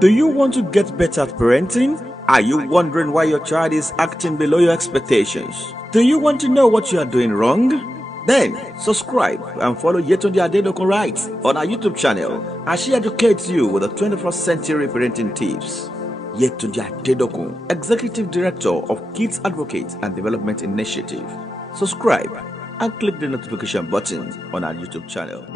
Do you want to get better at parenting? Are you wondering why your child is acting below your expectations? Do you want to know what you are doing wrong? Then subscribe and follow Yetunde Adedokun Right on our YouTube channel as she educates you with the 21st century parenting tips. Yetunde Adedokun, Executive Director of Kids Advocate and Development Initiative. Subscribe and click the notification button on our YouTube channel.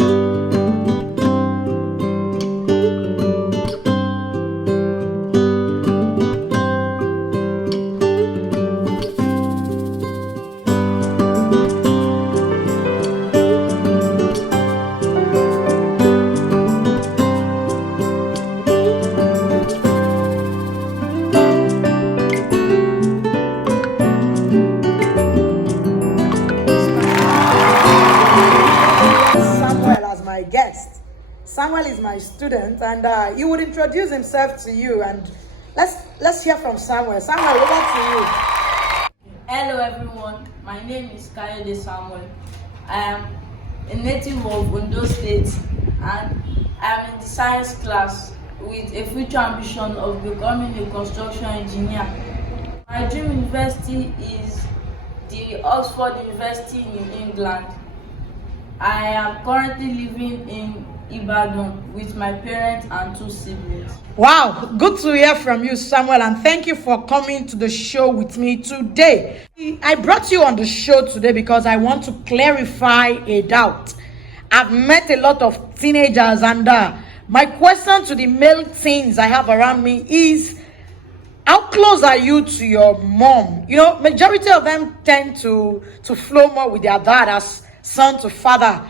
Guest. Samuel is my student, and he would introduce himself to you. And let's hear from Samuel. Samuel, over to you. Hello everyone, my name is Kayode Samuel. I am a native of Ondo State, and I am in the science class with a future ambition of becoming a construction engineer. My dream university is the Oxford University in England. I am currently living in Ibadan with my parents and 2 siblings. Wow, good to hear from you, Samuel, and thank you for coming to the show with me today. I brought you on the show today because I want to clarify a doubt. I've met a lot of teenagers, and my question to the male teens I have around me is, how close are you to your mom? You know, majority of them tend to flow more with their dad as son to father.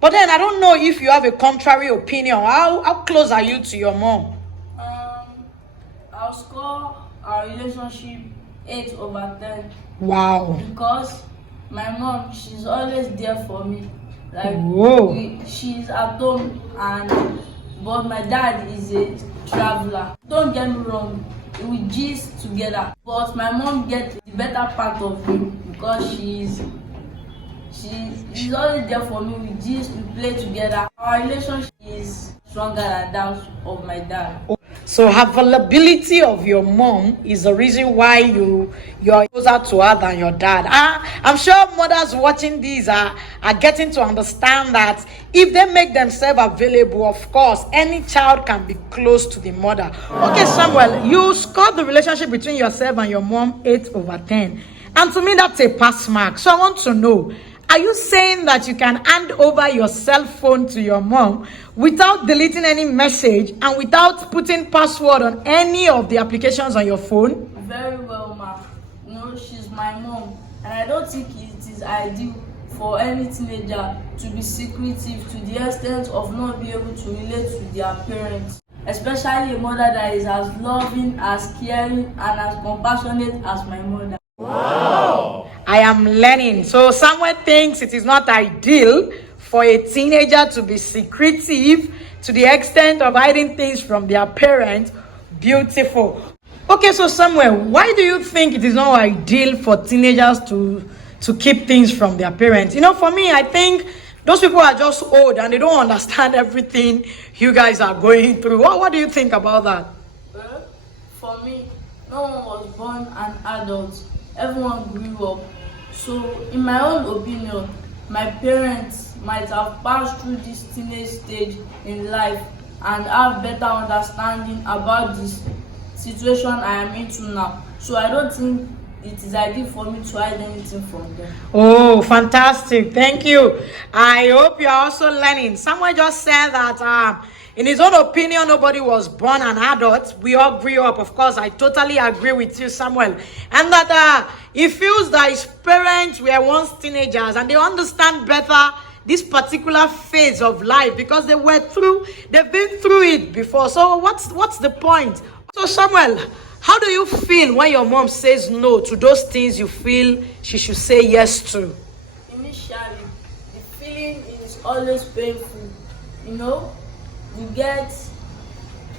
But then I don't know if you have a contrary opinion. How close are you to your mom? I'll score our relationship 8/10. Wow. Because my mom, she's always there for me. Like, she's at home, but my dad is a traveler. Don't get me wrong, we gist together. But my mom gets the better part of me because she's always there for me. We gist, we play together. Our relationship is stronger than that of my dad. So availability of your mom is the reason why you're closer to her than your dad. I'm sure mothers watching these are getting to understand that if they make themselves available, of course, any child can be close to the mother. Okay, Samuel, you scored the relationship between yourself and your mom 8/10. And to me, that's a pass mark. So I want to know, are you saying that you can hand over your cell phone to your mom without deleting any message and without putting password on any of the applications on your phone? Very well, ma. You know, she's my mom, and I don't think it is ideal for any teenager to be secretive to the extent of not being able to relate to their parents, especially a mother that is as loving, as caring, and as compassionate as my mother. Wow. I am learning. So Samuel thinks it is not ideal for a teenager to be secretive to the extent of hiding things from their parents. Beautiful. Okay, so Samuel, why do you think it is not ideal for teenagers to keep things from their parents? You know, for me, I think those people are just old and they don't understand everything you guys are going through. What do you think about that? Well, for me, no one was born an adult. Everyone grew up. So in my own opinion, my parents might have passed through this teenage stage in life and have better understanding about this situation I am into now. So I don't think it is ideal for me to hide anything from them. Oh, fantastic. Thank you. I hope you are also learning. Someone just said that in his own opinion, nobody was born an adult. We all grew up. Of course, I totally agree with you, Samuel. And that he feels that his parents were once teenagers and they understand better this particular phase of life because they've been through it before. So what's the point? So Samuel, how do you feel when your mom says no to those things you feel she should say yes to? Initially, the feeling is always painful. You know,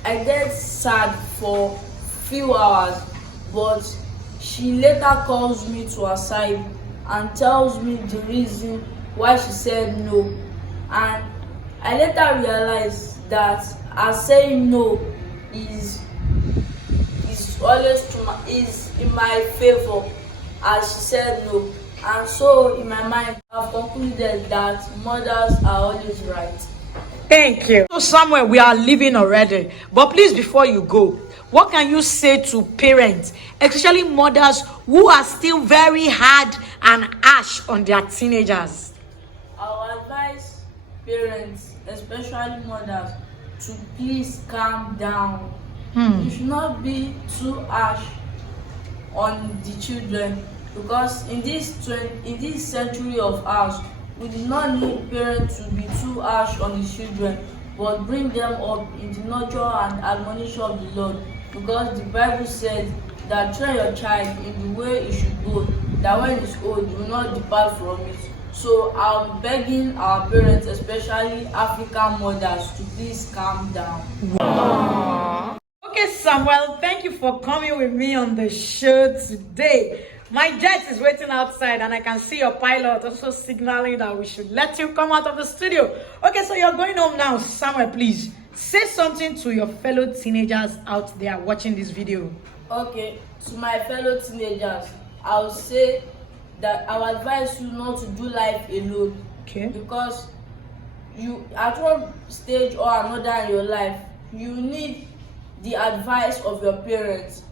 I get sad for few hours, but she later calls me to her side and tells me the reason why she said no. And I later realized that her saying no is always is in my favor, as she said no. And so in my mind, I've concluded that mothers are always right. Thank you. So somewhere we are leaving already. But please, before you go, what can you say to parents, especially mothers who are still very hard and harsh on their teenagers? I would advise parents, especially mothers, to please calm down. You should not be too harsh on the children, because in this century of ours, we do not need parents to be too harsh on the children, but bring them up in the nurture and admonition of the Lord, because the Bible said that train your child in the way it should go, that when it's old, you will not depart from it. So I'm begging our parents, especially African mothers, to please calm down. Okay, Samuel, thank you for coming with me on the show today. My jet is waiting outside and I can see your pilot also signaling that we should let you come out of the studio. Okay, so you're going home now. Samuel, please say something to your fellow teenagers out there watching this video. Okay, to my fellow teenagers, I would say that I would advise you not to do life alone. Okay. Because you, at one stage or another in your life, you need the advice of your parents.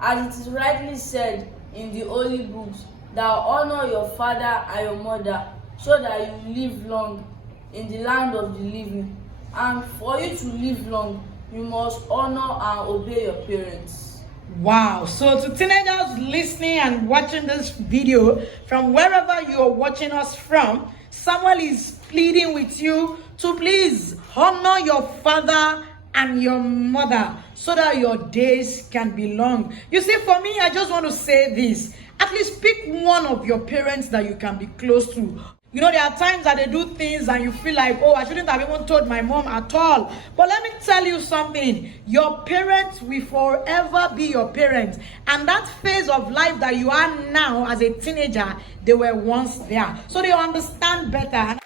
As it is rightly said in the holy books, that honor your father and your mother, so that you live long in the land of the living. And for you to live long, you must honor and obey your parents. Wow. So to teenagers listening and watching this video from wherever you are watching us from, Samuel is pleading with you to please honor your father and your mother so that your days can be long. You see, for me, I just want to say this. At least pick one of your parents that you can be close to. You know, there are times that they do things and you feel like, oh, I shouldn't have even told my mom at all. But let me tell you something. Your parents will forever be your parents. And that phase of life that you are now as a teenager, they were once there. So they understand better.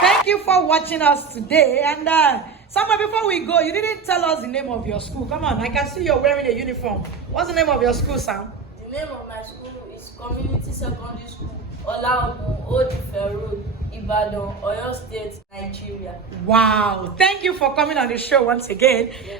Thank you for watching us today. And Samuel, before we go, you didn't tell us the name of your school. Come on, I can see you're wearing a uniform. What's the name of your school, Sam? The name of my school is Community Secondary School, Olaogun, Old Ife Road, Ibadan, Oyo State, Nigeria. Wow. Thank you for coming on the show once again. Yeah.